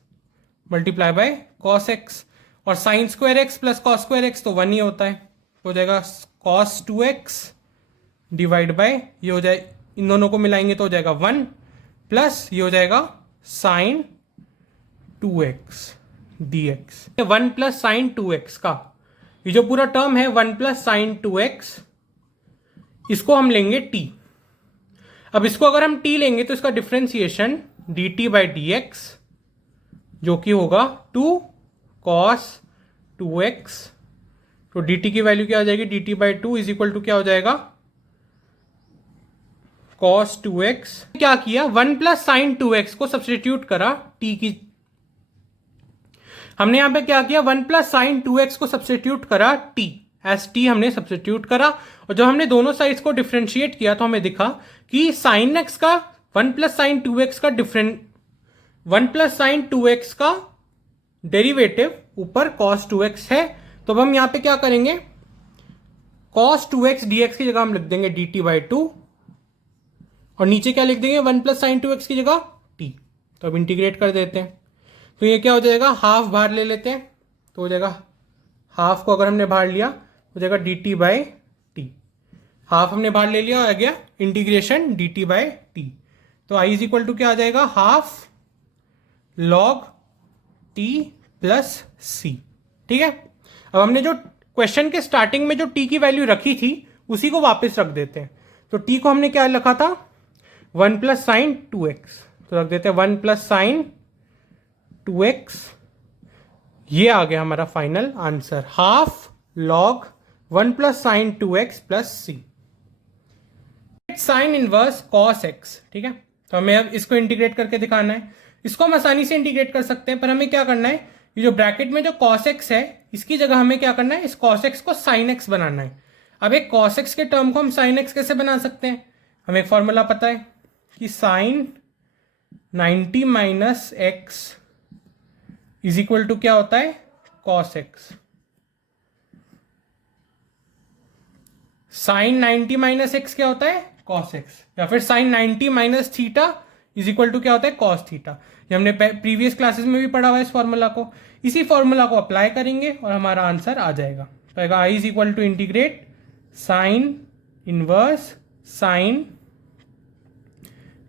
multiply by cos x, और sine square x plus cos square x तो 1 ही होता है, हो जाएगा कॉस 2x डिवाइड बाय, ये हो जाए इन दोनों को मिलाएंगे तो हो जाएगा 1 प्लस ये हो जाएगा sign 2x dx। 1 plus sine 2x का ये जो पूरा टर्म है 1 प्लस साइन 2x, इसको हम लेंगे t। अब इसको अगर हम t लेंगे तो इसका डिफरेंशिएशन dt बाई dx जो कि होगा 2 cos 2x, तो dt की वैल्यू क्या आ जाएगी dt by 2 is equal to क्या हो जाएगा cos 2x, क्या किया 1 प्लस साइन 2x को सब्सटीट्यूट करा t की, हमने यहां पे क्या किया 1 प्लस साइन 2x को सब्सटीट्यूट करा t, एस टी हमने सब्सटीट्यूट करा, और जब हमने दोनों साइड्स को डिफरेंशिएट किया तो हमें दिखा कि साइन x का 1 प्लस साइन 2x का 1 प्लस साइन 2x का डेरिवेटिव ऊपर cos 2x है। तो अब हम यहां पे क्या करेंगे, cos 2x dx की जगह हम लिख देंगे dt/2, और नीचे क्या लिख देंगे 1 प्लस साइन 2x की जगह t। तो अब इंटीग्रेट कर देते हैं, तो ये क्या हो जाएगा, हाफ बाहर ले लेते हैं, तो हो जाएगा हाफ को अगर हमने बाहर लिया हो जाएगा dt/t, हाफ हमने बाहर ले लिया, आ गया इंटीग्रेशन dt/t। तो i इज इक्वल टू क्या आ जाएगा, half log t plus c। ठीक है, अब हमने जो क्वेश्चन के स्टार्टिंग में जो t की वैल्यू रखी थी उसी को वापस रख देते हैं। तो t को हमने क्या रखा था 1 प्लस साइन 2x, तो रख देते हैं 1 प्लस साइन 2x, ये आ गया हमारा final answer, half log 1 plus sine 2x plus c. Sine inverse cos x, ठीक है, तो हमें अब इसको इंटीग्रेट करके दिखाना है। इसको हम आसानी से इंटीग्रेट कर सकते हैं, पर हमें क्या करना है, ये जो ब्रैकेट में जो cos x है इसकी जगह हमें क्या करना है, इस cos x को sin x बनाना है। अब एक cos x के टर्म को हम sin x कैसे बना सकते हैं, हमें एक फॉर्मूला पता है कि sin 90 minus X is equal to क्या होता है, cos x। sin 90 minus X क्या होता है, cos x, या फिर sin 90 minus theta is equal to क्या होता है, cos थीटा। ये हमने प्रीवियस क्लासेस में भी पढ़ा हुआ है इस फॉर्मूला को, इसी फॉर्मूला को अप्लाई करेंगे और हमारा आंसर आ जाएगा। तो आएगा I is equal to integrate sine inverse sine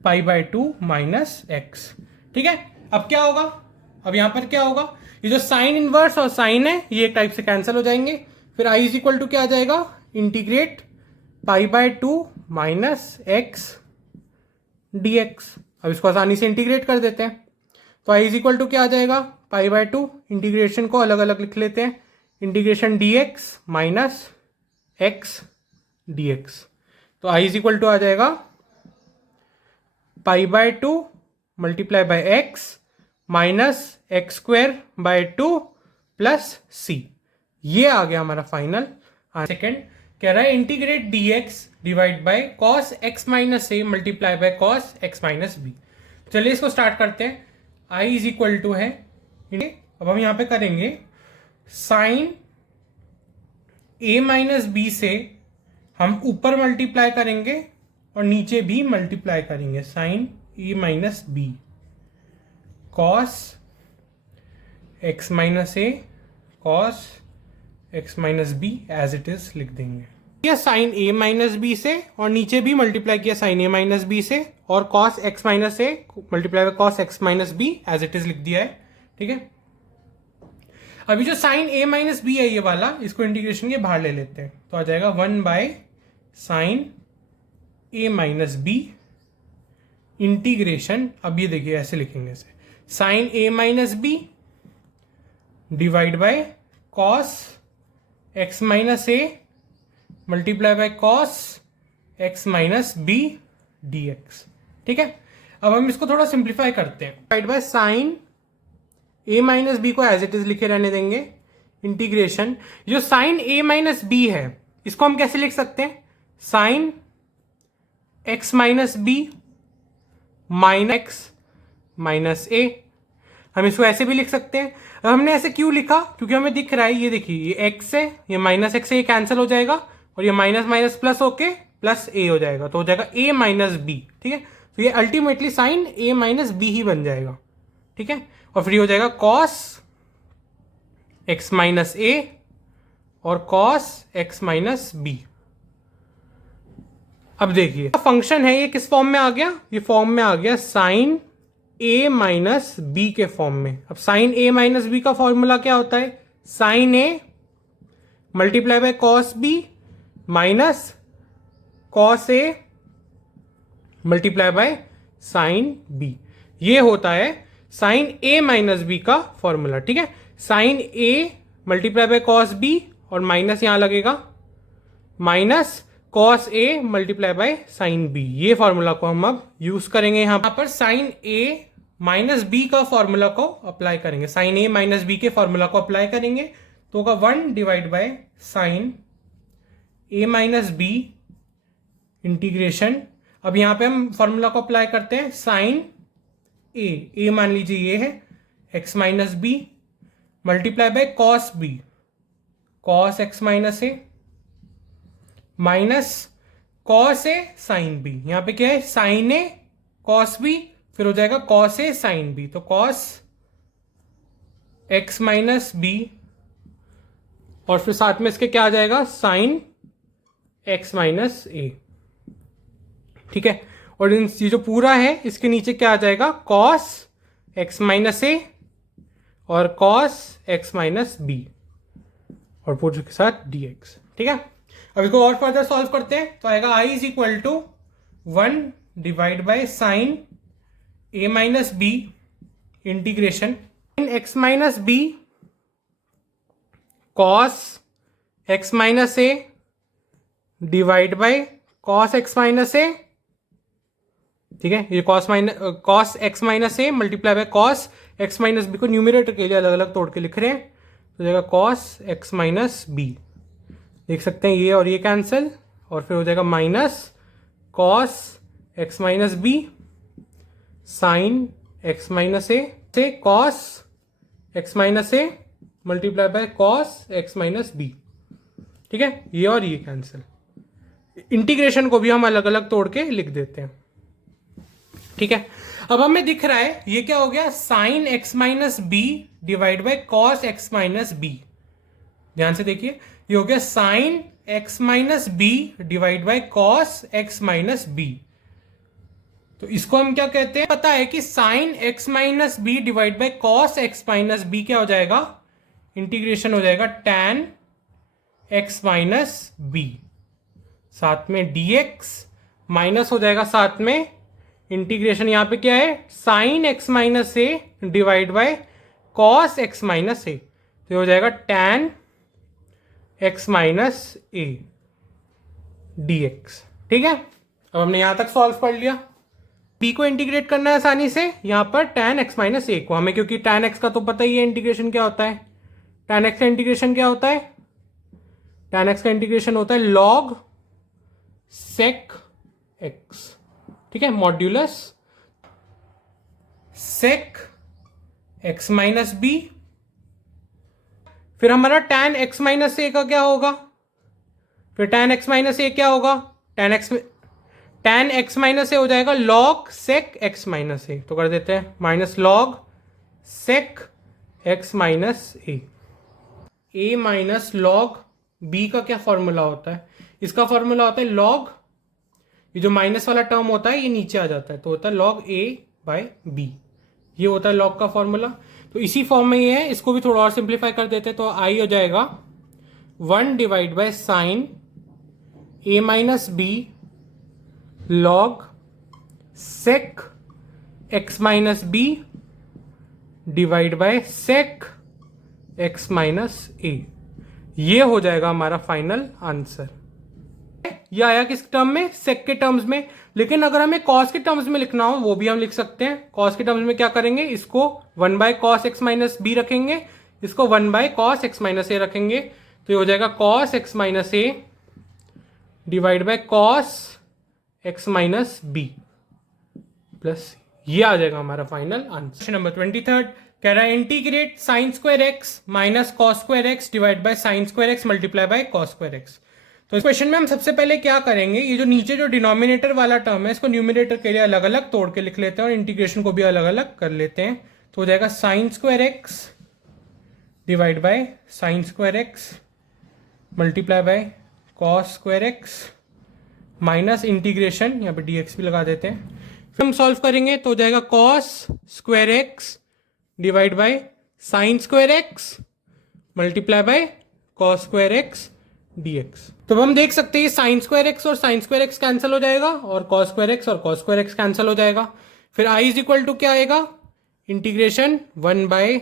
π/2 minus x. ठीक है, अब क्या होगा, अब यहां पर क्या होगा, ये जो साइन इनवर्स और साइन है ये एक टाइप से कैंसिल हो जाएंगे, फिर आई इज इक्वल टू क्या आ जाएगा, इंटीग्रेट π/2 माइनस एक्स dx। अब इसको आसानी से इंटीग्रेट कर देते हैं, तो आई इज इक्वल टू क्या आ जाएगा, π/2, इंटीग्रेशन को अलग अलग लिख लेते हैं, integration dx minus x dx। तो आई इज इक्वल टू आ जाएगा π/2 multiply by x minus x square by 2 plus c. ये आ गया हमारा फाइनल। सेकेंड कह रहा है integrate dx divide by cos x minus A multiply by cos x minus b. चलिए इसको स्टार्ट करते हैं। i इज इक्वल टू है, अब हम यहां पे करेंगे साइन a माइनस बी से हम ऊपर मल्टीप्लाई करेंगे और नीचे भी मल्टीप्लाई करेंगे, sine a minus B cos x minus A cos x minus B as it is लिख देंगे। किया साइन a माइनस बी से और नीचे भी मल्टीप्लाई किया साइन a माइनस बी से और cos x minus A multiply by cos x minus B as it is लिख दिया है। ठीक है, अभी जो साइन a माइनस बी है ये वाला, इसको इंटीग्रेशन के बाहर ले लेते हैं, तो आ जाएगा 1 by sine a minus B integration, अब ये देखिए ऐसे लिखेंगे इसे, sine a minus B divide by cos x minus A multiply by cos x minus B dx। ठीक है, अब हम इसको थोड़ा सिंप्लीफाई करते हैं, divide by sine a minus B को एज इट इज लिखे रहने देंगे, इंटीग्रेशन जो साइन a माइनस बी है इसको हम कैसे लिख सकते हैं, sine x minus b minus x minus a, हम इसको ऐसे भी लिख सकते हैं। अब हमने ऐसे क्यों लिखा, क्योंकि हमें दिख रहा है, ये देखिए ये x है, ये माइनस एक्स है, ये कैंसिल हो जाएगा और ये माइनस माइनस प्लस होके प्लस ए हो जाएगा, तो हो जाएगा a माइनस बी। ठीक है, तो ये ultimately sine a minus b ही बन जाएगा। ठीक है, और फिर हो जाएगा cos x माइनस ए और cos x माइनस बी। अब देखिए फंक्शन है ये किस फॉर्म में आ गया, ये फॉर्म में आ गया साइन a माइनस बी के फॉर्म में। अब साइन a माइनस बी का फॉर्मूला क्या होता है, sine a multiply by cos b minus cos a multiply by sine b, ये होता है साइन a माइनस बी का फॉर्मूला। ठीक है, sine a multiply by cos b और माइनस यहां लगेगा minus cos A multiply by sine B. ये फॉर्मूला को हम अब यूज करेंगे। यहाँ पर साइन ए माइनस बी का फॉर्मूला को अप्लाई करेंगे, साइन ए माइनस बी के फॉर्मूला को अप्लाई करेंगे तो होगा 1 divide by sine A minus B integration. अब यहां पे हम फॉर्मूला को अप्लाई करते हैं, साइन ए मान लीजिए ये है X minus B multiply by cos B, cos x minus A minus cos A sine B. यहां पे क्या है, साइन ए कॉस बी, फिर हो जाएगा कॉस ए साइन बी, तो कॉस एक्स माइनस बी और फिर साथ में इसके क्या आ जाएगा, साइन एक्स माइनस ए। ठीक है, और ये जो पूरा है इसके नीचे क्या आ जाएगा, कॉस एक्स माइनस ए और कॉस एक्स माइनस बी और पूरे के साथ dx। ठीक है, अब इसको और फर्दर सॉल्व करते हैं तो आएगा i is equal to 1 divide by sine A minus B integration x minus b cos x minus A divide by cos x minus a. ठीक है, ये cos x minus A multiply by cos x minus B को numerator के लिए अलग अलग तोड़ के लिख रहे हैं तो जाएगा कॉस एक्स माइनस बी। देख सकते हैं ये और ये कैंसिल और फिर हो जाएगा minus cos x minus b sine x minus a से cos x minus A multiply by cos x minus b. ठीक है, ये और ये कैंसिल। इंटीग्रेशन को भी हम अलग अलग तोड़ के लिख देते हैं। ठीक है, अब हमें दिख रहा है ये क्या हो गया, sine x minus B divide by cos x minus B. ध्यान से देखिए, ये हो गया sine x minus B divide by cos x minus B. तो इसको हम क्या कहते हैं, पता है कि sine x minus B divide by cos x minus B क्या हो जाएगा, इंटीग्रेशन हो जाएगा tan एक्स माइनस बी, साथ में dx माइनस हो जाएगा साथ में इंटीग्रेशन, यहां पे क्या है, sine x minus A divide by cos x minus a, तो हो जाएगा tan x minus a dx। ठीक है, अब हमने यहां तक सॉल्व कर लिया। b को इंटीग्रेट करना है आसानी से, यहां पर tan x माइनस ए को हमें, क्योंकि tan x का तो पता ही है इंटीग्रेशन क्या होता है। tan x का इंटीग्रेशन क्या होता है, tan x का इंटीग्रेशन होता है log sec x। ठीक है, modulus sec x minus B, फिर हमारा tan x माइनस ए का क्या होगा, फिर tan x माइनस ए क्या होगा, tan x माइनस ए हो जाएगा log sec x minus a, तो कर देते हैं minus log sec x minus ए माइनस log b का क्या फॉर्मूला होता है, इसका फॉर्मूला होता है log, ये जो माइनस वाला टर्म होता है ये नीचे आ जाता है तो होता है log a बाय b, ये होता है log का फॉर्मूला। तो इसी फॉर्म में ये है, इसको भी थोड़ा और सिंप्लीफाई कर देते हैं तो i हो जाएगा 1 divide by sine a minus b log sec x minus B divide by sec x minus a. ये हो जाएगा हमारा फाइनल आंसर। ये आया किस टर्म में, sec के टर्म्स में, लेकिन अगर हमें cos के टर्म्स में लिखना हो वो भी हम लिख सकते हैं। cos के टर्म्स में क्या करेंगे, इसको 1 बाय cos x माइनस बी रखेंगे, इसको 1 बाय cos x माइनस ए रखेंगे, तो ये हो जाएगा cos x minus A divide by cos x minus B plus, ये आ जाएगा हमारा फाइनल आंसर। क्वेश्चन नंबर 23 कह रहा है integrate sign square x minus cos square x divide by sine square x multiply by cos square x. तो इस question में हम सबसे पहले क्या करेंगे, ये जो नीचे जो डिनोमिनेटर वाला टर्म है इसको न्यूमिनेटर के लिए अलग अलग तोड़ के लिख लेते हैं और इंटीग्रेशन को भी अलग अलग कर लेते हैं। तो हो जाएगा sign square x divide by sine square x multiply by cos square x minus integration, यहाँ पे dx भी लगा देते हैं, फिर हम सॉल्व करेंगे तो हो जाएगा cos square x divide by sine square x multiply by cos square x dx। तो हम देख सकते हैं साइन स्क्वायर एक्स और साइन स्क्वायर एक्स कैंसिल हो जाएगा और कॉस स्क्वायर एक्स और कॉस स्क्वायर एक्स कैंसिल हो जाएगा। फिर i इज इक्वल टू क्या आएगा, integration 1 by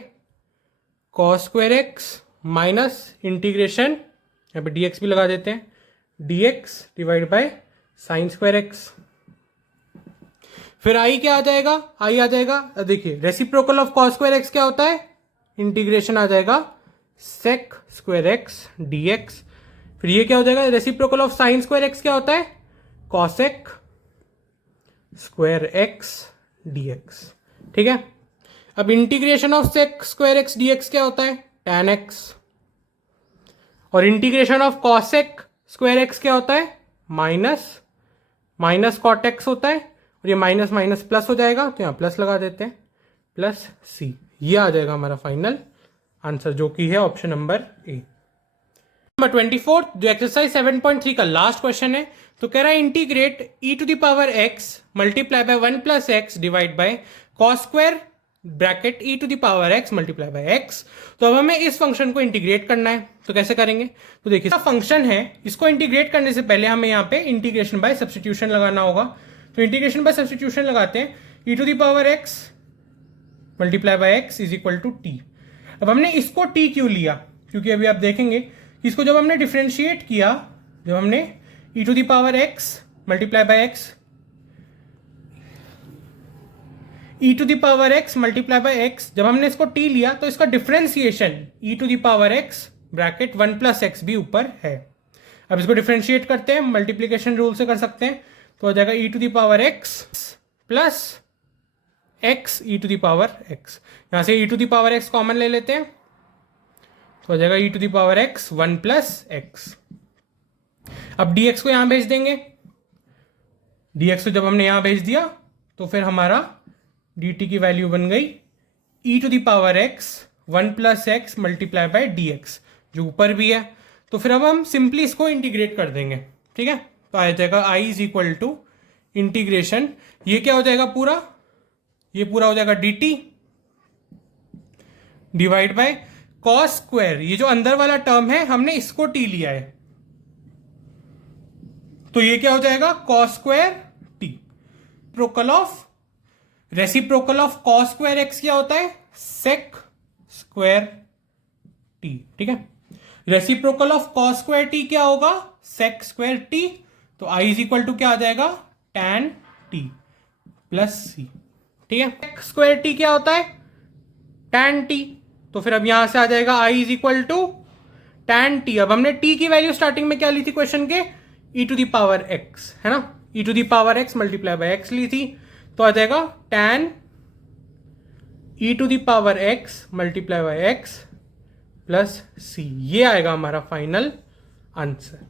cos square x minus integration, यहाँ पे dx भी लगा देते हैं, dx divide by sine square x. फिर आई क्या आ जाएगा, आई आ जाएगा, देखिए reciprocal of cos square X क्या होता है, इंटीग्रेशन आ जाएगा सेक स्क्वायर एक्स dx। फिर ये क्या हो जाएगा, reciprocal of sine square X क्या होता है, कॉसेक स्क्वायर एक्स dx। ठीक है, अब integration of sec square x dx क्या होता है, tan x। और integration of cosec square X क्या होता है, माइनस कॉट एक्स होता है। और ये माइनस माइनस प्लस हो जाएगा, तो यहां प्लस लगा देते हैं, प्लस सी। ये आ जाएगा हमारा फाइनल आंसर, जो कि है ऑप्शन नंबर ए। नंबर 24 जो एक्सरसाइज 7.3 का लास्ट क्वेश्चन है, तो कह रहा है integrate e to the power x multiply by 1 plus X divide by cos square bracket e to the power x multiply by x। तो अब हमें इस फंक्शन को इंटीग्रेट करना है, तो कैसे करेंगे, तो देखिए फंक्शन है, इसको इंटीग्रेट करने से पहले हमें यहाँ पे इंटीग्रेशन बाय सब्स्टिट्यूशन लगाना होगा। तो इंटीग्रेशन बाय सब्स्टिट्यूशन लगाते हैं, e to the power x multiply by x is equal to t। अब हमने इसको t क्यों लिया, क्योंकि अभी आप देखेंगे इसको जब हमने डिफ्रेंशिएट किया, जब हमने e to the power x multiply by x, e to the power x multiply by x, जब हमने इसको t लिया तो इसका differentiation e to the power x bracket 1 plus X भी ऊपर है। अब इसको डिफ्रेंशिएट करते हैं, मल्टीप्लीकेशन रूल से कर सकते हैं, तो हो जाएगा e to the power x plus x e to the power x। यहां से e to the power x common ले लेते हैं, तो हो जाएगा e to the power x 1 plus X. अब dx को यहां भेज देंगे, dx को जब हमने यहां भेज दिया तो फिर हमारा dt की वैल्यू बन गई e to the power x 1 plus X multiply by dx, जो ऊपर भी है। तो फिर अब हम सिंपली इसको इंटीग्रेट कर देंगे, ठीक है। तो आ जाएगा i is equal to integration, ये क्या हो जाएगा पूरा, ये पूरा हो जाएगा dt divide by cos square, ये जो अंदर वाला टर्म है हमने इसको t लिया है, तो ये क्या हो जाएगा cos square t। Reciprocal of cos square X क्या होता है, सेक स्क्वायर t। ठीक है, reciprocal of cos square t क्या होगा, सेक स्क्वायर t। तो i इज इक्वल टू क्या आ जाएगा, tan t प्लस सी। ठीक है, सेक स्क्वायर t क्या होता है, tan t। तो फिर अब यहां से आ जाएगा i is equal to tan t। अब हमने t की वैल्यू स्टार्टिंग में क्या ली थी क्वेश्चन के, e to the power x, है ना, e to the power x multiply by x ली थी, तो आ जाएगा tan e to the power x multiply by x plus c। ये आएगा हमारा फाइनल आंसर।